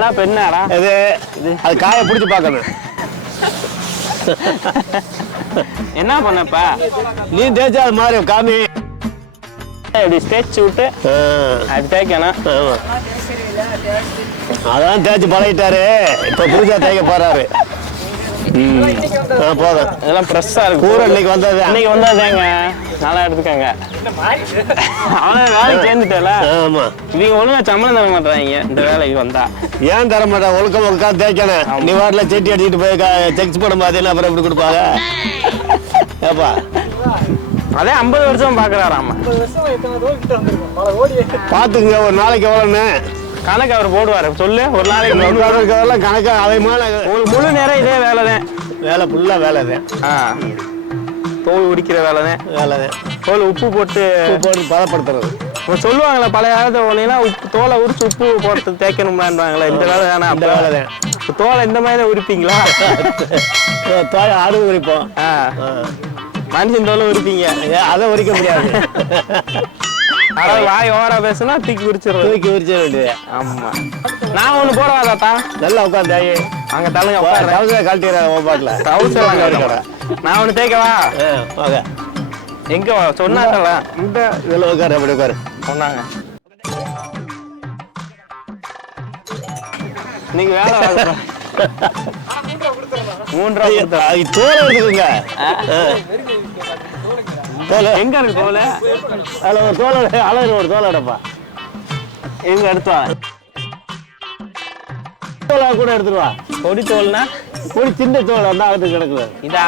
ஆணாடா பெண்ணாடா இது அது காயை பிடிச்சி பார்க்கணும். என்ன பண்ணப்ப நீ தேய்ச்சா அது மாதிரி காமி. இப்படி தேய்ச்சி விட்டு அது தேய்க்கணும். அதான் தேய்ச்சி பழகிட்டாரு. இப்ப புதுசா தேய்க்க போறாரு. போதும். இதெல்லாம் ஃப்ரெஷ்ஷாக இருக்கு. கூரை இன்னைக்கு வந்தது இன்னைக்கு வந்தாதேங்க நல்லா எடுத்துக்கங்க. அவன வேலைக்கு சேர்ந்துட்டல. ஆமா. இவங்க ஒழுங்கா சம்பளம் தர மாட்டாங்க இந்த வேலைக்கு வந்தா. ஏன் தர மாட்டேன்? ஒழுக்கம் ஒழுக்கா தேய்க்கணும். நீ வாட்டில் செட்டி அடிச்சுட்டு போய் செக்ஸ் பண்ண மாதிரி அப்புறம் எப்படி கொடுப்பாங்க? ஏப்பா. அதே ஐம்பது வருஷம் பாக்குறாராமா. பாத்துங்க ஒரு நாளைக்கு எவ்வளோன்னு கணக்கு அவர் போடுவாரு. சொல்லு ஒரு நாளைக்கு. இருக்கிறதெல்லாம் கணக்கா அதிகமான ஒரு முழு நேரம் இதே வேலை தான். வேலை ஃபுல்லா வேலை தான். ஆ. தோல் உடிக்கிற வேலை தான். வேலை தான். தோல் உப்பு போட்டு போட்டு பதப்படுத்துறது. இப்ப சொல்லுவாங்களே பழைய காலத்து ஒன்னா உப்பு தோலை உரிச்சு உப்பு போட்டு தேய்க்கணும்லான்வாங்களே இந்த வேலை தானே இந்த வேலை தான். இப்ப தோலை இந்த மாதிரி தான் உரிப்பீங்களா? தாய் ஆடு உரிப்போம். ஆ. மனுஷன் தோலை உரிப்பீங்க. அதை உரிக்க முடியாது. அதாவது வாய் ஓவரா பேசுனா தூக்கி உரிச்சிடுறது தூக்கி உரிச்ச வேண்டியது. ஆமா. நான் ஒண்ணு போடவா தாத்தா? நல்லா உட்காந்தாயி அங்க தள்ளுங்க உட்கார்றேன் கவுசரை கழட்டிடுறேன் உன் பாட்டில். கழட்ட நான் ஒண்ணு தேய்க்கவா? வாங்க எங்க சொன்னாங்களா இந்த இதில் உட்காரு அப்படி உட்காரு. சொன்னாங்க. நீங்க வேலை வாங்க. மூன்று ரூபா கொடுத்தா. ஐய, தோலை எடுத்துக்கோங்க. தோலை. எங்க இருக்கு தோலை? அதில் ஒரு தோலை அழகு ஒரு தோலை எடுப்பா. எங்க எடுத்தா தோலை கூட எடுத்துட்டு வா. கொடி தோல்னா? ஒரு சின்ன தோலை அந்த அகத்துக்கு கிடக்குது. இதா?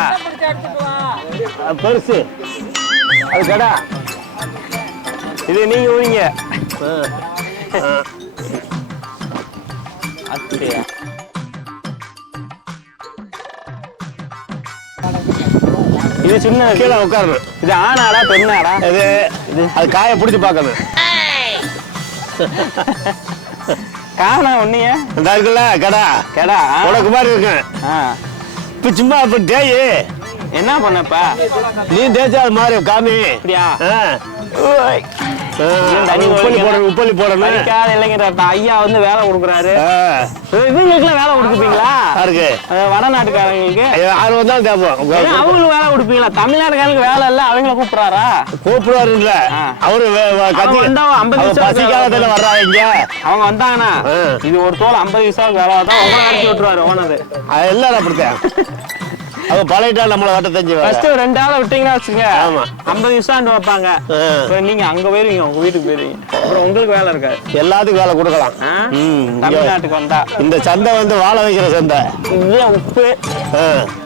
பெருசு. அது கடா. இது நீங்க ஊறிங்க. அப்படியா? இது சின்ன கீழே உட்காரணும். இது ஆணாடா பெண்ணாடா? இது அது காயை பிடிச்சி பார்க்கணும். காணா ஒன்னிய இந்த இருக்குல்ல கடா. கேடா. உனக்கு மாதிரி இருக்கேன். ஆ. இப்போ சும்மா இப்போ தேய். என்ன பண்ணப்ப? நீ தேய்ச்சா அது மாதிரி காமி. அப்படியா? உப்பள்ளி போடணும் உப்பள்ளி போடணும். இளைஞர் ஐயா வந்து வேலை கொடுக்குறாரு. இவங்களுக்குலாம் வேலை கொடுப்பீங்களா யாருக்கு? அஹ் வடநாட்டுக்காரங்களுக்கு. யார் வந்தாலும் கேட்போம் அவங்களுக்கு வேலை கொடுப்பீங்களா? தமிழ்நாட்டுக்காரங்களுக்கு வேலை இல்ல அவங்கள கூப்பிடுறாரா? கூப்பிடுவாருல்ல. அவரு நிமிஷம் பசிக்காலத்துல வர்றாங்க அவங்க வந்தாங்கன்னா. இது ஒரு தோல் ஐம்பது நிமிஷம் வேலை தான் உங்களை நடத்தி விட்டுருவாரு ஓனர். அது எல்லாரும் அப்படித்தான். அவங்க பழையிட்டா நம்மளை வட்ட தெரிஞ்சு ஃபர்ஸ்ட் ரெண்டு ஆளை விட்டீங்கன்னா வச்சுங்க ஆமா. ஐம்பது நிமிஷம் வைப்பாங்க. அப்புறம் நீங்க அங்க போயிருவீங்க உங்க வீட்டுக்கு போயிருவீங்க. அப்புறம் உங்களுக்கு வேலை இருக்காது. எல்லாத்துக்கும் வேலை கொடுக்கலாம். தமிழ்நாட்டுக்கு வந்தா. இந்த சந்தை வந்து வாழ வைக்கிற சந்தை. இதுதான் உப்பு.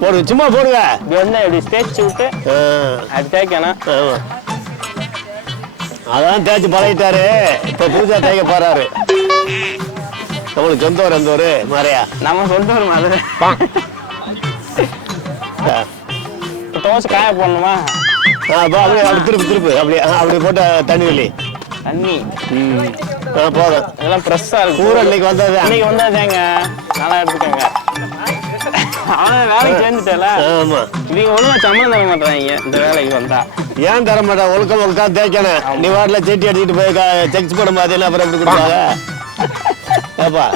போடுங்க சும்மா போடுங்க. வந்து இப்படி தேய்ச்சி விட்டு அது தேய்க்கணும். அதான் தேய்ச்சி பழகிட்டாரு. இப்ப புதுசா தேய்க்க போறாரு. நம்மளுக்கு சொந்த ஊர் எந்த ஊரு? மாறியா நம்ம சொந்த ஒரு மாதிரி தோசை காய போடணுமா? அப்படியே அப்படி திருப்பு திருப்பு. அப்படியே அப்படி போட்ட தண்ணி வெளி தண்ணி? போதும். இதெல்லாம் ஃப்ரெஷ்ஷாக இருக்கு கூரை இன்னைக்கு வந்தது இன்னைக்கு வந்தாதேங்க நல்லா எடுத்துக்கோங்க. அவன் வேலைக்கு சேர்ந்துட்டல. ஆமா. இவங்க ஒழுங்கா சம்பளம் தர மாட்டாங்க இந்த வேலைக்கு வந்தா. ஏன் தர மாட்டேன் ஒழுக்கம் ஒழுக்கா தேய்க்கணும். நீ வாட்டில் செட்டி அடிச்சுட்டு போய் செக்ஸ் பண்ண மாதிரி அப்புறம் எப்படி கொடுப்பாங்க? ஏப்பா?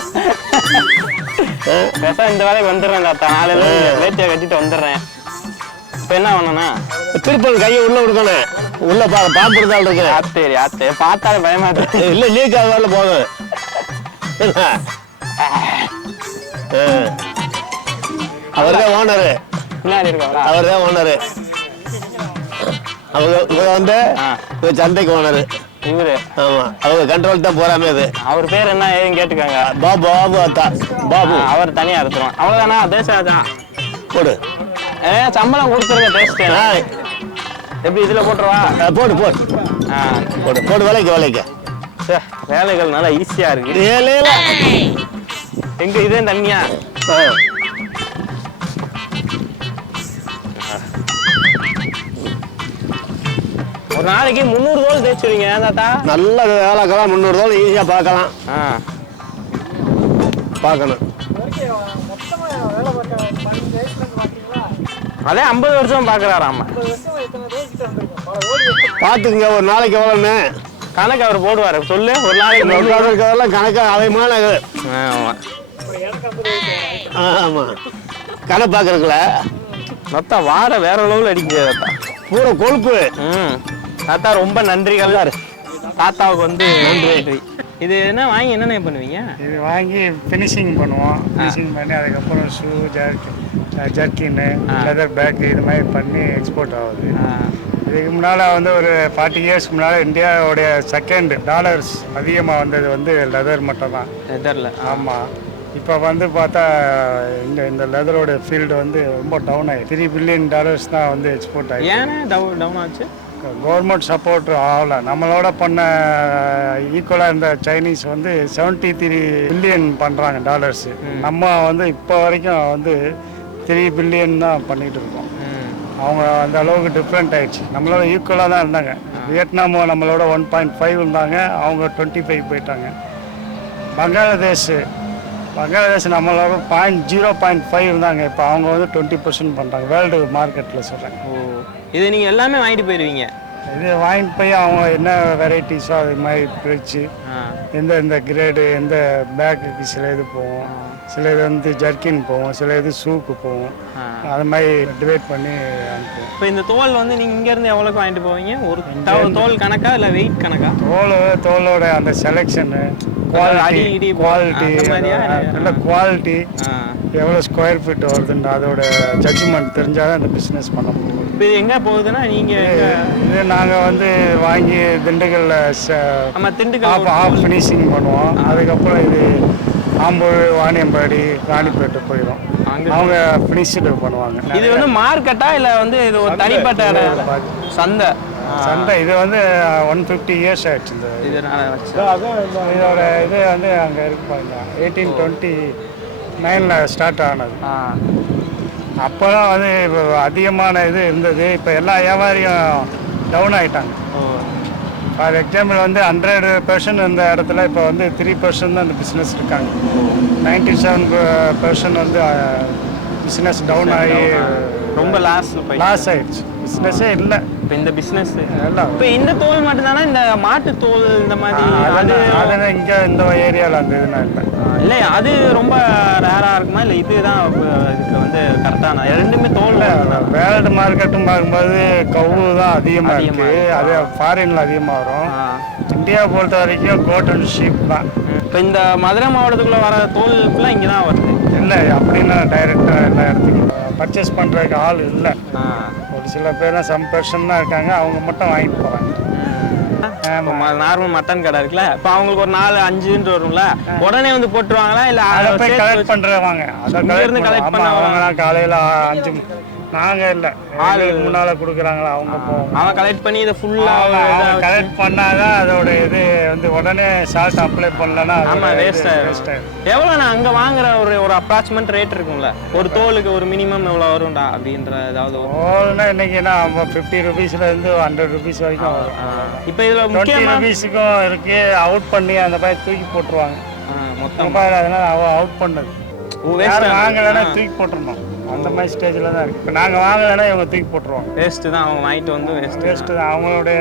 இந்த வேலைக்கு வந்துடுறேன் தாத்தா. நாளையில வேட்டியை கட்டிட்டு வந்துடுறேன். இப்போ என்ன பண்ணனா திருப்பல் கையை உள்ள கொடுக்கணும் உள்ள பா இருந்தாலும் இருக்கு. ஆத்தேரி ஆத்தே பார்த்தாலே பயமா இருக்கு. இல்ல லீக் வரல போதும் என்ன? ஆ. அவர்தான் ஓனரு பின்னாடி இருக்கா அவர்தான் ஓனரு அவங்க இவங்க வந்து சந்தைக்கு ஓனரு இவரு. ஆமா. அவங்க கண்ட்ரோல் தான் போறாமே அது. அவர் பேர் என்ன ஏதுன்னு கேட்டுக்கோங்க. பாபு பாபு அத்தா. பாபு. அவர் தனியா எடுத்துருவோம். அவ்வளவுதானா? தேசம் தான் போடு. ஏ சம்பளம் கொடுத்துருங்க டேஸ்ட் ஆ, எப்படி இதுல போட்டுருவா? போடு போடு. ஆ. போடு போடு வேலைக்கு வேலைக்கு. சே, வேலைகள் நல்லா ஈஸியா இருக்கு. ஏலேல. எங்க இதே தண்ணியா? நாளைக்கு முந்நூறு தோல் தேய்ச்சுவீங்க தாத்தா? நல்ல வேலைக்கெல்லாம் முந்நூறு தோல் ஈஸியாக பார்க்கலாம். பார்க்கணும். அதே ஐம்பது வருஷம் பாக்குறாராமா பார்த்துக்குங்க ஒரு நாளைக்கு எவ்வளோன்னு கணக்கு அவர் போடுவாரு. சொல்லு ஒரு நாளைக்கு. இருக்கிறதெல்லாம் கணக்காக அதிகமான இது. ஆமா. ஆமா. கடை பார்க்கறதுல தாத்தா வார வேற லெவல் அடிக்குது பூரா கொழுப்பு. ம். தாத்தா ரொம்ப நன்றிகள். தாத்தாவுக்கு வந்து நன்றி. இது என்ன வாங்கி என்னென்ன பண்ணுவீங்க? இது வாங்கி ஃபினிஷிங் பண்ணுவோம். ஃபினிஷிங் பண்ணி அதுக்கப்புறம் ஷூ ஜர்க் ஜர்க்கின்னு லெதர் பேக் இது மாதிரி பண்ணி எக்ஸ்போர்ட் ஆகுது. இதுக்கு முன்னால் வந்து ஒரு ஃபார்ட்டி இயர்ஸ் முன்னால் இந்தியாவுடைய செகண்ட் டாலர்ஸ் அதிகமாக வந்தது வந்து லெதர் மட்டும் தான். லெதர்ல ஆமாம் இப்போ வந்து பார்த்தா இந்த இந்த லெதரோட ஃபீல்டு வந்து ரொம்ப டவுன் ஆகி த்ரீ பில்லியன் டாலர்ஸ் தான் வந்து எக்ஸ்போர்ட் ஆகி ஏன்னா டவுன் டவுன் ஆச்சு? கவர்மெண்ட் சப்போர்ட் ஆகல. நம்மளோட பண்ண ஈக்குவலாக இருந்த சைனீஸ் வந்து செவன்ட்டி த்ரீ பில்லியன் பண்ணுறாங்க டாலர்ஸ் நம்ம வந்து இப்போ வரைக்கும் வந்து த்ரீ பில்லியன் தான் பண்ணிட்டு இருக்கோம். அவங்க அந்த அளவுக்கு டிஃப்ரெண்ட் ஆயிடுச்சு. நம்மளோட ஈக்குவலாக தான் இருந்தாங்க. வியட்நாம் நம்மளோட ஒன் பாயிண்ட் ஃபைவ் இருந்தாங்க. அவங்க டுவெண்ட்டி ஃபைவ் போயிட்டாங்க. பங்களாதேஷ் பங்களாதேஷ் நம்மளோட பாயிண்ட் ஜீரோ பாயிண்ட் ஃபைவ் இருந்தாங்க. இப்போ அவங்க வந்து டுவெண்ட்டி பர்சன்ட் பண்ணுறாங்க வேர்ல்டு மார்க்கெட்டில் சொல்கிறேன் ஓ. இது நீங்க எல்லாமே வாங்கிட்டு போயிருவீங்க. இது வாங்கிட்டு போய் அவங்க என்ன வெரைட்டிஸோ அது மாதிரி பிரித்து எந்த எந்த கிரேடு எந்த பேக்குக்கு சில இது போகும் சில இது வந்து ஜர்க்கின் போகும் சில இது ஷூக்கு போகும் ஆ. அது மாதிரி டிவைட் பண்ணி அனுப்புவோம். இப்போ இந்த தோல் வந்து நீங்க இங்க இருந்து எவ்வளவுக்கு வாங்கிட்டு போவீங்க? ஒரு தோல் கணக்கா இல்ல வெயிட் கணக்கா? தோல் தோலோட அந்த செலெக்ஷனு அடி, குவாலிட்டி இடி, குவாலிட்டி அந்த? நல்ல குவாலிட்டி எவ்வளோ ஸ்கொயர் ஃபீட் வருதுன்னு அதோட ஜட்ஜ்மெண்ட் தெரிஞ்சால் தான் இந்த பிஸ்னஸ் பண்ண முடியும். இப்போ இது எங்க போகுதுன்னா நீங்க எங்க இது நாங்கள் வந்து வாங்கி திண்டுக்கல்லில் நம்ம திண்டுக்கல் ஆஃப் ஃபினிஷிங் பண்ணுவோம். அதுக்கப்புறம் இது ஆம்பூர் வாணியம்பாடி ராணிப்பேட்டை போயிடும் அவங்க ஃபினிஷ்டு பண்ணுவாங்க. இது வந்து மார்க்கெட்டா இல்ல வந்து இது ஒரு தனிப்பட்ட? சந்தை. சந்தை இது வந்து ஒன் ஃபிஃப்டி இயர்ஸ் ஆயிடுச்சு இந்த இதோட இது வந்து அங்கே இருக்கு பாருங்க. எயிட்டீன் டுவெண்ட்டி நைனில் ஸ்டார்ட் ஆனது. அப்போ தான் வந்து இப்போ அதிகமான இது இருந்தது. இப்போ எல்லா வியாபாரியும் டவுன் ஆகிட்டாங்க ஃபார் எக்ஸாம்பிள் வந்து ஹண்ட்ரட் பர்சன்ட் இருந்த இடத்துல இப்போ வந்து த்ரீ பர்சன்ட் தான் இந்த பிஸ்னஸ் இருக்காங்க. நைன்டி செவன் பர்சன்ட் வந்து பிஸ்னஸ் டவுன் ஆகி ரொம்ப லாஸ் லாஸ் ஆயிடுச்சு. பிஸ்னஸே இல்லை. இப்போ இந்த எல்லாம். இப்போ இந்த தோல் மட்டும்தானா? இந்த மாட்டு தோல் இந்த மாதிரி அது அதெல்லாம் இங்கே இந்த ஏரியாவில் அந்த இதுனா இல்லை. இல்லை அது ரொம்ப ரேரா இருக்குமா? இல்லை இதுதான் இதுக்கு வந்து கரெக்டான ரெண்டுமே தோல் வேர்ல்டு மார்க்கெட்டும் பார்க்கும்போது கவு தான் அதிகமாக அதிகமா இருக்குது அது ஃபாரின்ல அதிகமாக வரும். இந்தியா பொறுத்த வரைக்கும் கோட் அண்ட் ஷீப் தான். இப்போ இந்த மதுரை மாவட்டத்துக்குள்ள வர தோல் ஃபுல்லாக இங்கே தான் வருது. இல்லை அப்படின்னு டைரெக்டாக எல்லா இடத்துக்கும் பர்ச்சேஸ் பண்ணுறதுக்கு ஆள் இல்லை. ஒரு சில பேர் சம் பர்சன் தான் இருக்காங்க அவங்க மட்டும் வாங்கிட்டு போகிறாங்க நார்மல் மட்டன் கடை இருக்குல்ல இப்போ அவங்களுக்கு ஒரு நாலு அஞ்சுன்னு வரும்ல உடனே வந்து போட்டுருவாங்களா இல்லை அதை போய் கலெக்ட் பண்ணுறவாங்க இருந்து collect பண்ண- பண்ண ஆமா, அவங்கலாம் காலையில் அஞ்சு நாங்கள் இல்லை. ஆளுக்கு முன்னால் கொடுக்குறாங்களா அவங்க போவோம் அவன் கலெக்ட் பண்ணி இதை ஃபுல்லாக கலெக்ட் பண்ணாதான் அதோட இது வந்து உடனே சால்ட் அப்ளை பண்ணலன்னா ஆமா வேஸ்ட் வேஸ்ட் ஆயிடும் ஆயிடும் எவ்வளோ நான் அங்கே வாங்குற ஒரு ஒரு அப்ராக்சிமேட் ரேட் இருக்கும்ல? ஒரு தோலுக்கு ஒரு மினிமம் எவ்வளோ வரும்டா அப்படின்ற ஏதாவது ஒரு- ஓல்னா இன்னைக்குன்னா ஃபிஃப்டி ருபீஸ்ல இருந்து ஹண்ட்ரட் ருபீஸ் வரைக்கும் வரும். இப்போ இதில் முக்கியமாக ருபீஸுக்கும் இருக்கு அவுட் பண்ணி அந்த மாதிரி தூக்கி போட்டுருவாங்க. மொத்தம். அதனால அவ அவுட் பண்ணது. யாரும் வாங்கலைன்னா தூக்கி போட்டுருணும் அந்த மாதிரி ஸ்டேஜில் தான் இருக்கு. இப்போ நாங்கள் வாங்கலைன்னா இவங்க தூக்கி போட்டுருவாங்க. வேஸ்ட்டு தான் அவங்க வாங்கிட்டு வந்து வேஸ்ட்டு வேஸ்ட்டு தான். அவங்களுடைய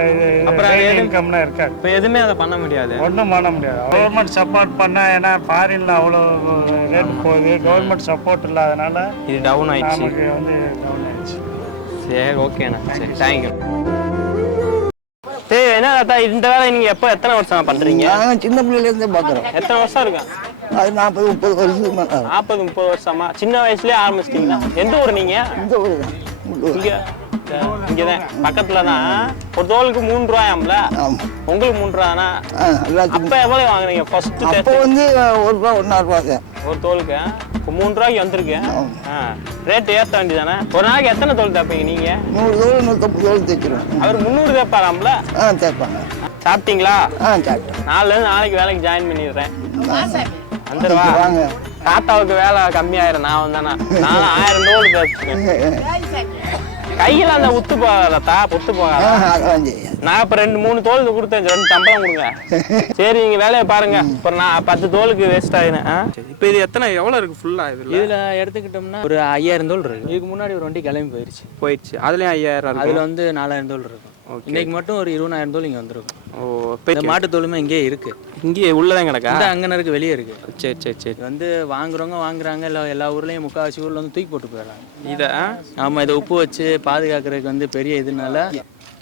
அப்புறம் இன்கம்னா இருக்காது. இப்போ எதுவுமே அதை பண்ண முடியாது. ஒன்றும் பண்ண முடியாது. கவர்மெண்ட் சப்போர்ட் பண்ணா ஏன்னா ஃபாரின்ல அவ்வளோ ரேட் போகுது. கவர்மெண்ட் சப்போர்ட் இல்லாதனால இது டவுன் ஆயிடுச்சு. நமக்கு வந்து டவுன் ஆயிடுச்சு. சரி ஓகேண்ணா சரி தேங்க்யூ சரி என்ன தாத்தா இந்த வேலை நீங்க எப்போ எத்தனை வருஷமா பண்றீங்க? நாங்கள் சின்ன பிள்ளையிலேருந்தே பார்க்குறோம் எத்தனை வருஷம் இருக்கும் அது நாற்பது முப்பது ஆகும். நாற்பது முப்பது வருஷமா? சின்ன வயசுலயே ஆரம்பிச்சிட்டீங்களா? எந்த ஊர் நீங்க? இந்த ஊர் இங்க இங்கதான். பக்கத்துல தான் ஒரு தோலுக்கு மூணு ரூபாயாம்ல? உங்களுக்கு மூணு ரூபானா அப்ப எவ்வளவு வாங்குனீங்க? ஃபர்ஸ்ட் அப்போ வந்து ஒரு ரூபா ஒன்றா ரூபா தான் ஒரு தோலுக்கு? இப்போ மூணு ரூபாய்க்கு வந்திருக்கு. ரேட் ஏத்த வேண்டியதானே ஒரு நாளைக்கு எத்தனை தோல் தேப்பீங்க நீங்க? நூறு தோல் நூற்றம்பது தோல் தைச்சிருவோம் அவர் முந்நூறு தேப்பாராம்ல ஆ தேய்ப்பாங்க. சாப்பிட்டீங்களா? ஆ சாப்பிட்டேன் நாலுல இருந்து நாளைக்கு வேலைக்கு ஜாயின் பண்ணிடுறேன். வந்துருவா வாங்க. தாத்தாவுக்கு வேலை கம்மியாயிரும். நான் வந்தேனா நான் ஆயிரம் தோல் தேய்ச்சிருக்கேன் கையில அந்த உத்து போகாதா பொத்து போகாத. நான் இப்ப ரெண்டு மூணு தோல் கொடுத்தேன். ரெண்டு சம்பளம் கொடுங்க. சரி நீங்க வேலையை பாருங்க. இப்ப நான் பத்து தோலுக்கு வேஸ்ட் ஆயினேன். இப்போ இது எத்தனை எவ்வளவு இருக்கு ஃபுல்லா இதுல? இதுல எடுத்துக்கிட்டோம்னா ஒரு ஐயாயிரம் தோல் இருக்கு. இதுக்கு முன்னாடி ஒரு வண்டி கிளம்பி போயிருச்சு. போயிடுச்சு அதுலயும் ஐயாயிரம் இருக்கு அதுல வந்து நாலாயிரம் தோல் இருக்கும். இன்னைக்கு மட்டும் ஒரு இருபதாயிரம் தோல் இங்க வந்திருக்கும். ஓ இந்த மாட்டு தோலுமே இங்கேயே இருக்கு. இங்கே உள்ளதான் கிடக்கா? இந்த அங்கன இருக்கு வெளியே இருக்கு. சரி சரி சரி. வந்து வாங்குறவங்க வாங்குறாங்க இல்லை எல்லா ஊர்லேயும் முக்கால்வாசி ஊரில் வந்து தூக்கி போட்டு போயிடறாங்க. இதை ஆமாம் இதை உப்பு வச்சு பாதுகாக்கிறதுக்கு வந்து பெரிய இதனால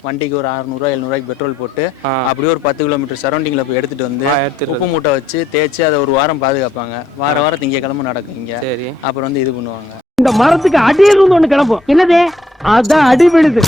வண்டிக்கு ஒரு அறுநூறுவா எழுநூறுவாய்க்கு பெட்ரோல் போட்டு. அப்படியே ஒரு பத்து கிலோமீட்டர் சரௌண்டிங்கில் போய் எடுத்துட்டு வந்து உப்பு மூட்டை வச்சு தேய்ச்சி அதை ஒரு வாரம் பாதுகாப்பாங்க. வார வாரம் திங்கக்கிழமை நடக்கும் இங்கே. சரி. அப்புறம் வந்து இது பண்ணுவாங்க. இந்த மரத்துக்கு அடி இருந்து ஒண்ணு கிளம்பும். என்னது? அதான் அடி விழுது